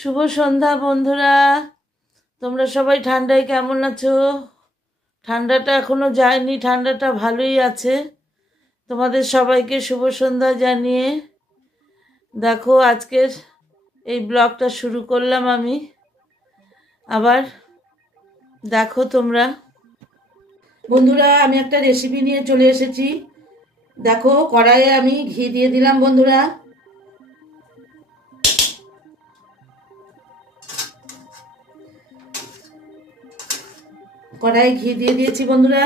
শুভ সন্ধ্যা বন্ধুরা। তোমরা সবাই ঠান্ডায় কেমন আছো? ঠান্ডাটা এখনো যায়নি, ঠান্ডাটা ভালোই আছে। তোমাদের সবাইকে শুভ সন্ধ্যা জানিয়ে দেখো আজকের এই ব্লগটা শুরু করলাম আমি। আবার দেখো তোমরা বন্ধুরা, আমি একটা রেসিপি নিয়ে চলে এসেছি। দেখো কড়াইয়ে আমি ঘি দিয়ে দিলাম বন্ধুরা। কড়াই ঘি দিয়ে দিয়েছি বন্ধুরা।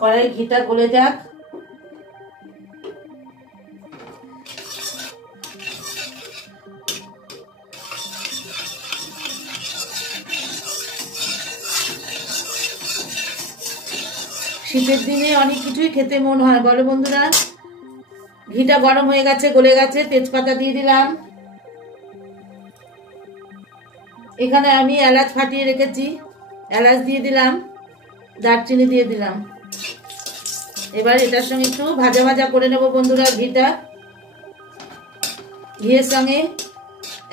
কড়াই ঘিটা গলে যাক। শীতের দিনে অনেক কিছুই খেতে মন হয়, বলো বন্ধুরা। ঘিটা গরম হয়ে গেছে, গলে গেছে। তেজপাতা দিয়ে দিলাম। এখানে আমি এলাচ ফাটিয়ে রেখেছি, এলাচ দিয়ে দিলাম। দারচিনি দিয়ে দিলাম। এবার এটার সঙ্গে একটু ভাজা ভাজা করে নেব বন্ধুরা। ঘিয়ের সঙ্গে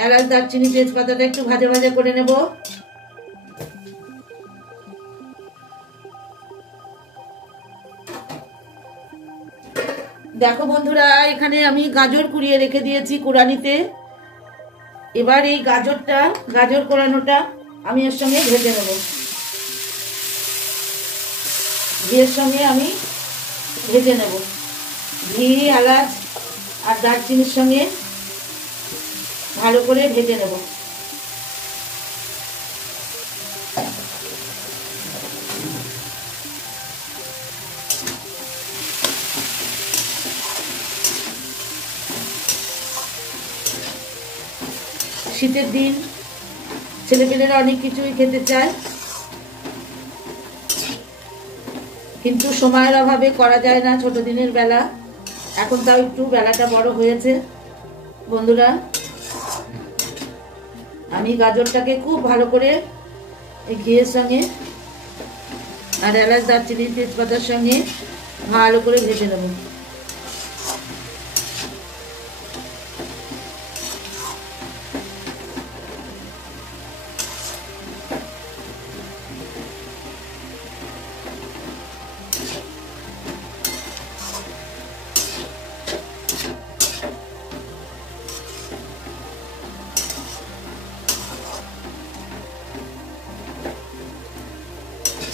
এলাচ দারচিনি তেজপাতাটা একটু ভাজা ভাজা করে নেব। দেখো বন্ধুরা, এখানে আমি গাজর কুড়িয়ে রেখে দিয়েছি কুড়ানিতে। এবার এই গাজর কোড়ানোটা আমি এর সঙ্গে ভেজে নেব। ঘিয়ের সঙ্গে আমি ভেজে নেব। ঘি, এলাচ আর দারচিনির সঙ্গে ভালো করে ভেজে নেব। শীতের দিন ছেলেপেলেরা অনেক কিছুই খেতে চায়, কিন্তু সময়ের অভাবে করা যায় না। ছোট দিনের বেলা, এখন তাও একটু বেলাটা বড় হয়েছে বন্ধুরা। আমি গাজরটাকে খুব ভালো করে এই ঘিয়ের সঙ্গে আর এলাচ দারচিনি তেজপাতার সঙ্গে ভালো করে ভেজে নেব।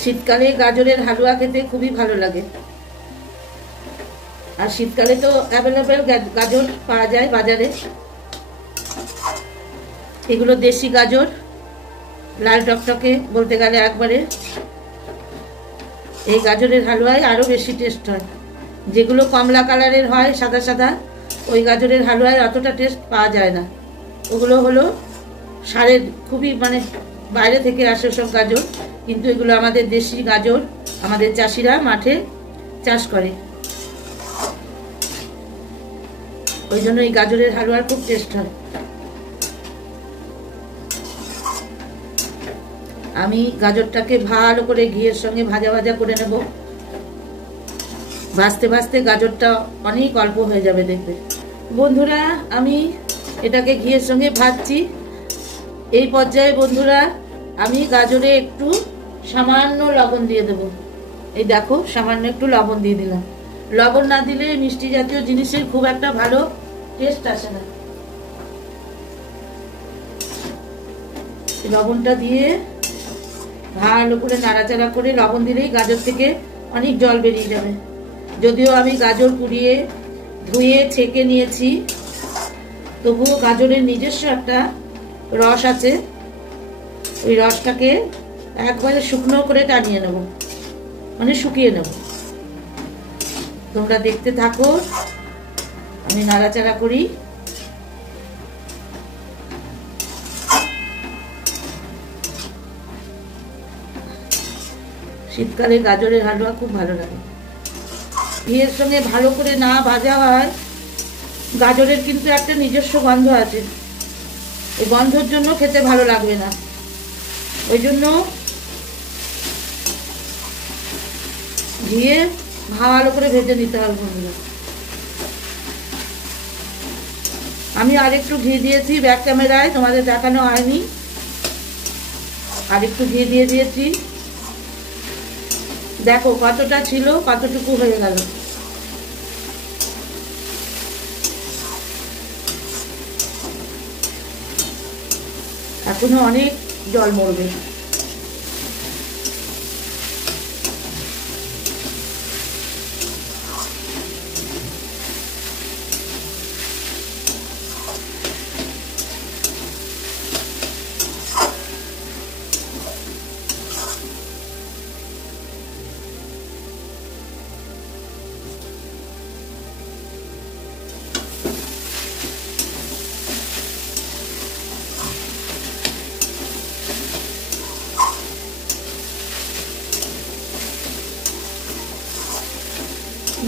শীতকালে গাজরের হালুয়া খেতে খুবই ভালো লাগে। আর শীতকালে তো অ্যাভেলেবেল গাজর পাওয়া যায় বাজারে। এগুলো দেশি গাজর, লাল টকটকে বলতে গেলে একবারে। এই গাজরের হালুয়ায় আরো বেশি টেস্ট হয়। যেগুলো কমলা কালারের হয় সাদা সাদা, ওই গাজরের হালুয়ায় অতটা টেস্ট পাওয়া যায় না। ওগুলো হলো সারের, খুবই বাইরে থেকে আসে সব গাজর, কিন্তু এগুলো আমাদের দেশি গাজর, আমাদের চাষিরা মাঠে চাষ করে। ওই জন্য এই গাজরের হালুয়ার খুব টেস্ট হয়। আমি গাজরটাকে ভালো করে ঘিয়ের সঙ্গে ভাজা ভাজা করে নেব। ভাজতে ভাজতে গাজরটা অনেক অল্প হয়ে যাবে দেখবে বন্ধুরা। আমি এটাকে ঘিয়ের সঙ্গে ভাজছি। এই পর্যায়ে বন্ধুরা আমি গাজরে একটু সামান্য লবণ দিয়ে দেব। এই দেখো, সামান্য একটু লবণ দিয়ে দিলাম। লবণ না দিলে মিষ্টি জাতীয় জিনিসের খুব একটা ভালো টেস্ট আসে না। লবণটা দিয়ে ভালো করে নাড়াচাড়া করে, লবণ দিলেই গাজর থেকে অনেক জল বেরিয়ে যাবে। যদিও আমি গাজর কুড়িয়ে ধুয়ে ছেঁকে নিয়েছি, তবুও গাজরের নিজস্ব একটা রস আছে। ওই রসটাকে একবারে শুকনো করে টানিয়ে নেব, শুকিয়ে নেব। তোমরা দেখতে থাকো, আমি নাড়াচাড়া করি। শীতকালে গাজরের হালুয়া খুব ভালো লাগে। ঘিয়ের সঙ্গে ভালো করে না ভাজা হয়, গাজরের কিন্তু একটা নিজস্ব গন্ধ আছে। এই গন্ধের জন্য খেতে ভালো লাগবে না। ওই জন্য ঘিয়ে ভালো করে ভেজে নিতে হবে বন্ধুরা। আমি আরেকটু ঘি দিয়েছি ব্যাক ক্যামেরায়, তোমাদের দেখানো হয়নি। আরেকটু ঘি দিয়ে দিয়েছি। দেখো কতটা ছিল, কতটুকু হয়ে গেল। এখনো অনেক জল মরবে।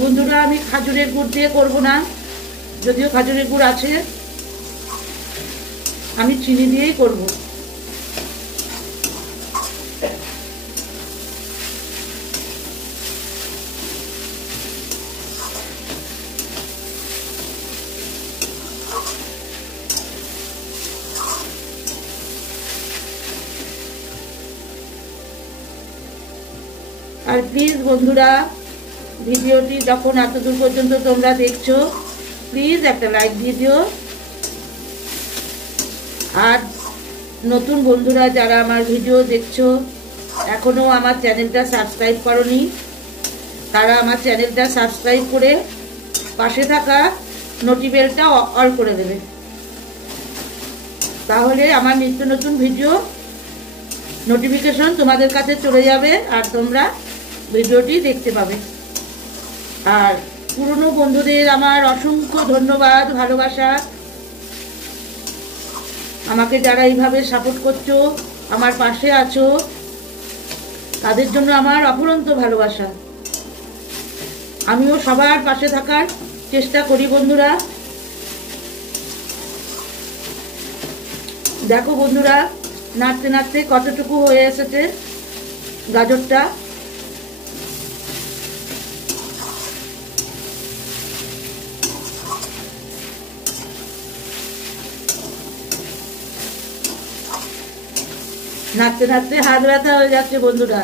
বন্ধুরা আমি খাজুরের গুড় দিয়ে করব না, যদিও খাজুরের গুড় আছে, আমি চিনি দিয়েই করব। আর প্লিজ বন্ধুরা, ভিডিওটি যখন এতদূর পর্যন্ত তোমরা দেখছো, প্লিজ একটা লাইক দিয়ে দিও। আর নতুন বন্ধুরা যারা আমার ভিডিও দেখছো, এখনো আমার চ্যানেলটা সাবস্ক্রাইব করোনি, তারা আমার চ্যানেলটা সাবস্ক্রাইব করে পাশে থাকা নোটিবেলটা অল করে দেবে। তাহলে আমার নিত্য নতুন ভিডিও নোটিফিকেশন তোমাদের কাছে চলে যাবে আর তোমরা ভিডিওটি দেখতে পাবে। আর পুরনো বন্ধুদের আমার অসংখ্য ধন্যবাদ, ভালোবাসা। আমাকে যারা এইভাবে সাপোর্ট করছো, আমার পাশে আছো, তাদের জন্য আমার অফুরন্ত ভালোবাসা। আমিও সবার পাশে থাকার চেষ্টা করি বন্ধুরা। দেখো বন্ধুরা, নাড়তে নাড়তে কতটুকু হয়ে এসেছে গাজরটা। নাড়তে নাড়তে হাত ব্যথা হয়ে যাচ্ছে বন্ধুরা।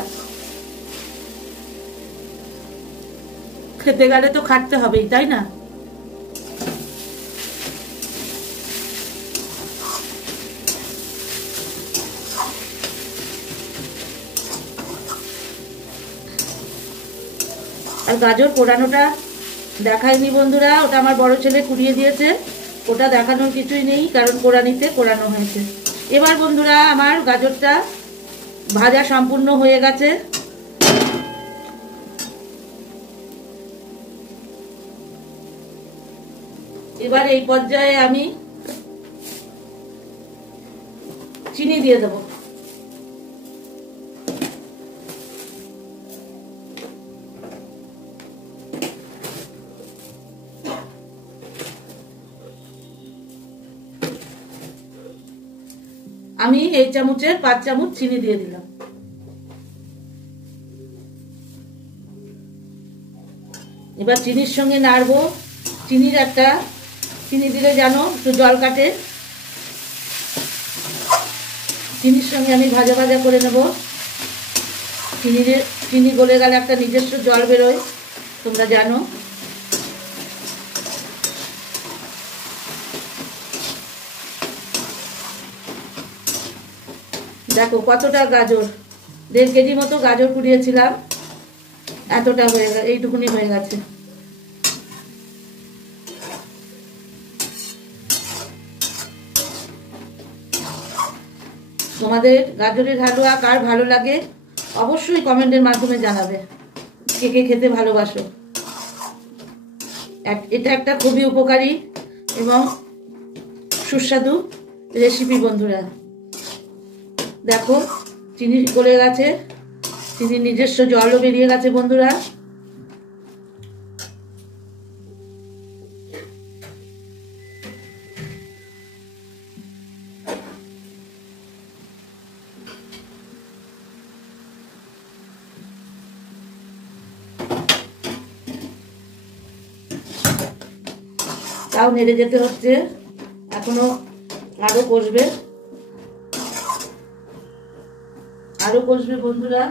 খেতে গেলে তো খাটতে হবেই, তাই না? আর গাজর পোড়ানোটা দেখায়নি বন্ধুরা, ওটা আমার বড় ছেলে কুড়িয়ে দিয়েছে। ওটা দেখানোর কিছুই নেই, কারণ কোড়ানিতে কোড়ানো হয়েছে। এবার বন্ধুরা আমার গাজরটা ভাজা সম্পূর্ণ হয়ে গেছে। এবার এই পর্যায়ে আমি চিনি দিয়ে দেবো। আমি এই চামচের 5 চামচ চিনি দিয়ে দিলাম। এবার চিনির সঙ্গে নাড়বো। চিনি দিলে জানো একটু জল কাটে। চিনির সঙ্গে আমি ভাজা ভাজা করে নেব। চিনি গলে গেলে একটা নিজস্ব জল বেরোয়, তোমরা জানো। দেখো কতটা গাজর, 1.5 কেজি মতো গাজর কুড়িয়েছিলাম, এতটা হয়ে গেছে, এইটুকুনি হয়ে গেছে। তোমাদের গাজরের হালুয়া কার ভালো লাগে অবশ্যই কমেন্টের মাধ্যমে জানাবে। কে কে খেতে ভালোবাসো। এটা একটা খুবই উপকারী এবং সুস্বাদু রেসিপি বন্ধুরা। দেখো চিনি গলে গেছে, চিনির নিজস্ব জলও বেরিয়ে গেছে বন্ধুরা। তাও নেড়ে যেতে হচ্ছে। এখনো আরো কষবে বন্ধুরা।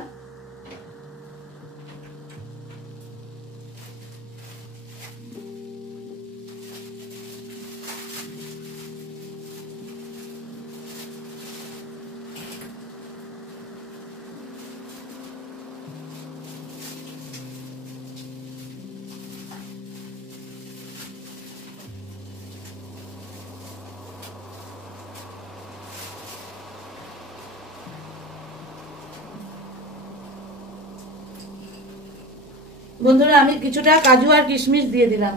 বন্ধুরা আমি কিছুটা কাজু আর কিশমিশ দিয়ে দিলাম।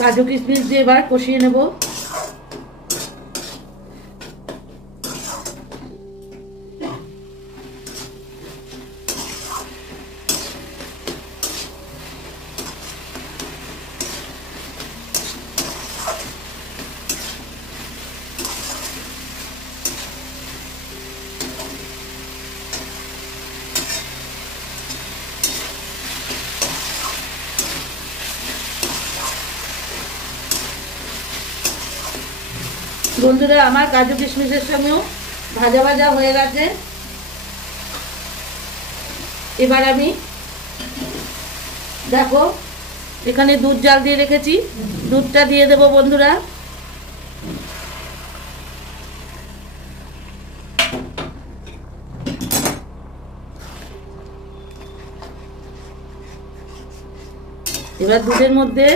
কাজু কিশমিশ দিয়ে এবার কষিয়ে নেব। বন্ধুরা আমার কাজু কিশমিশের সঙ্গেও ভাজা ভাজা হয়ে গেছে। এবার আমি দেখো এখানে দুধ জাল দিয়ে রেখেছি, দুধটা দিয়ে দেব বন্ধুরা। এবার দুধের মধ্যে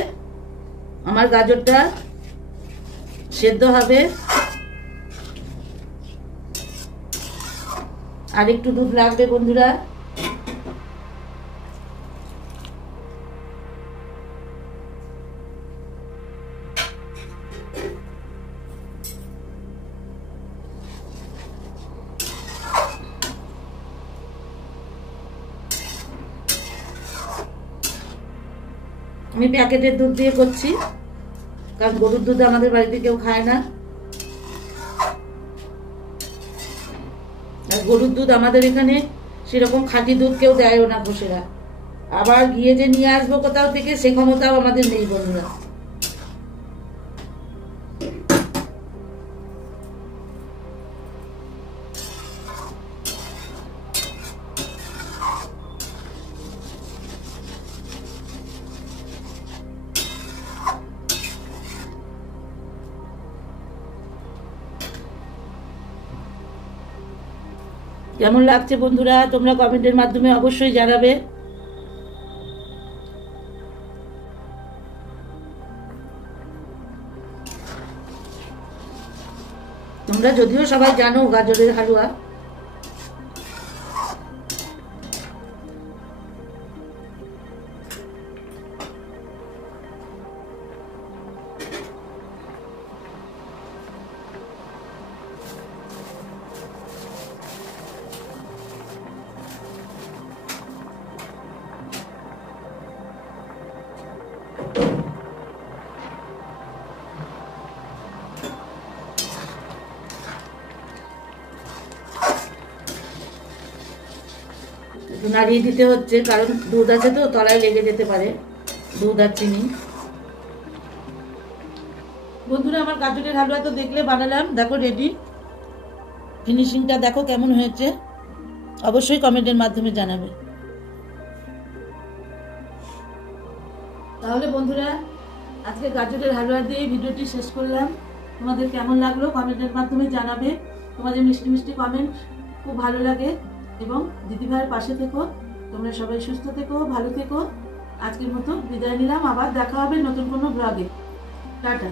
আমার গাজরটা সেদ্ধ হবে, আর একটু দুধ লাগবে বন্ধুরা। আমি প্যাকেটের দুধ দিয়ে করছি, কারণ গরুর দুধ আমাদের বাড়িতে কেউ খায় না, আর গরুর দুধ আমাদের এখানে সেরকম খাঁটি দুধ কেউ দেয়ও না ঘোষেরা। আবার গিয়ে যে নিয়ে আসবো কোথাও থেকে সে ক্ষমতাও আমাদের নেই বন্ধুরা। কেমন লাগছে বন্ধুরা তোমরা কমেন্টের মাধ্যমে অবশ্যই জানাবে। তোমরা যদিও সবাই জানো গাজরের হালুয়া, নাড়িয়ে দিতে হচ্ছে কারণ দুধ আছে তো তলায় লেগে যেতে পারে, দুধ আর চিনি। বন্ধুরা আমার গাজরের হালুয়া তো দেখলে বানালাম, দেখো রেডি। ফিনিশিংটা দেখো কেমন হয়েছে, অবশ্যই কমেন্টের মাধ্যমে জানাবে। তাহলে বন্ধুরা আজকে গাজরের হালুয়া দিয়ে ভিডিওটি শেষ করলাম। তোমাদের কেমন লাগলো কমেন্টের মাধ্যমে জানাবে। তোমাদের মিষ্টি মিষ্টি কমেন্ট খুব ভালো লাগে, এবং দিদিভাইয়ের পাশে থেকো। তোমরা সবাই সুস্থ থেকো, ভালো থেকো। আজকের মতো বিদায় নিলাম, আবার দেখা হবে নতুন কোনো ব্লগে। টাটা।